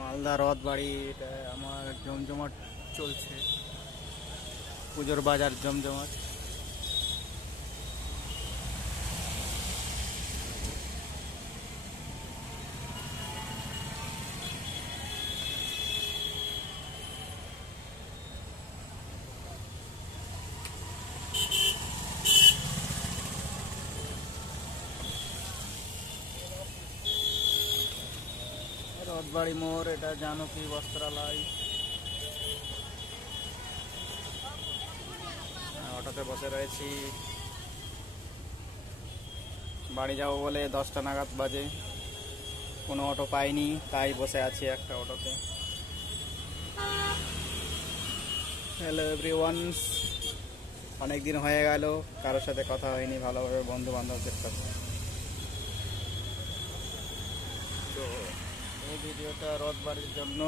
মালদা রথবাড়ি, এটা আমার জমজমাট চলছে, পুজোর বাজার জমজমাট। রথবাড়ি মোড়, এটা জানকী বস্ত্রালয়। অটোতে বসে রয়েছি, বাড়ি যাবো বলে 10টা নাগাদ বাজে, কোনো অটো পাইনি, তাই বসে আছি একটা অটোতে। হ্যালো এভরিওয়ান, অনেক দিন হয়ে গেল কারোর সাথে কথা হয়নি ভালোভাবে, বন্ধু বান্ধবদের সাথে। তো এই ভিডিওটা রথবাড়ির জন্য।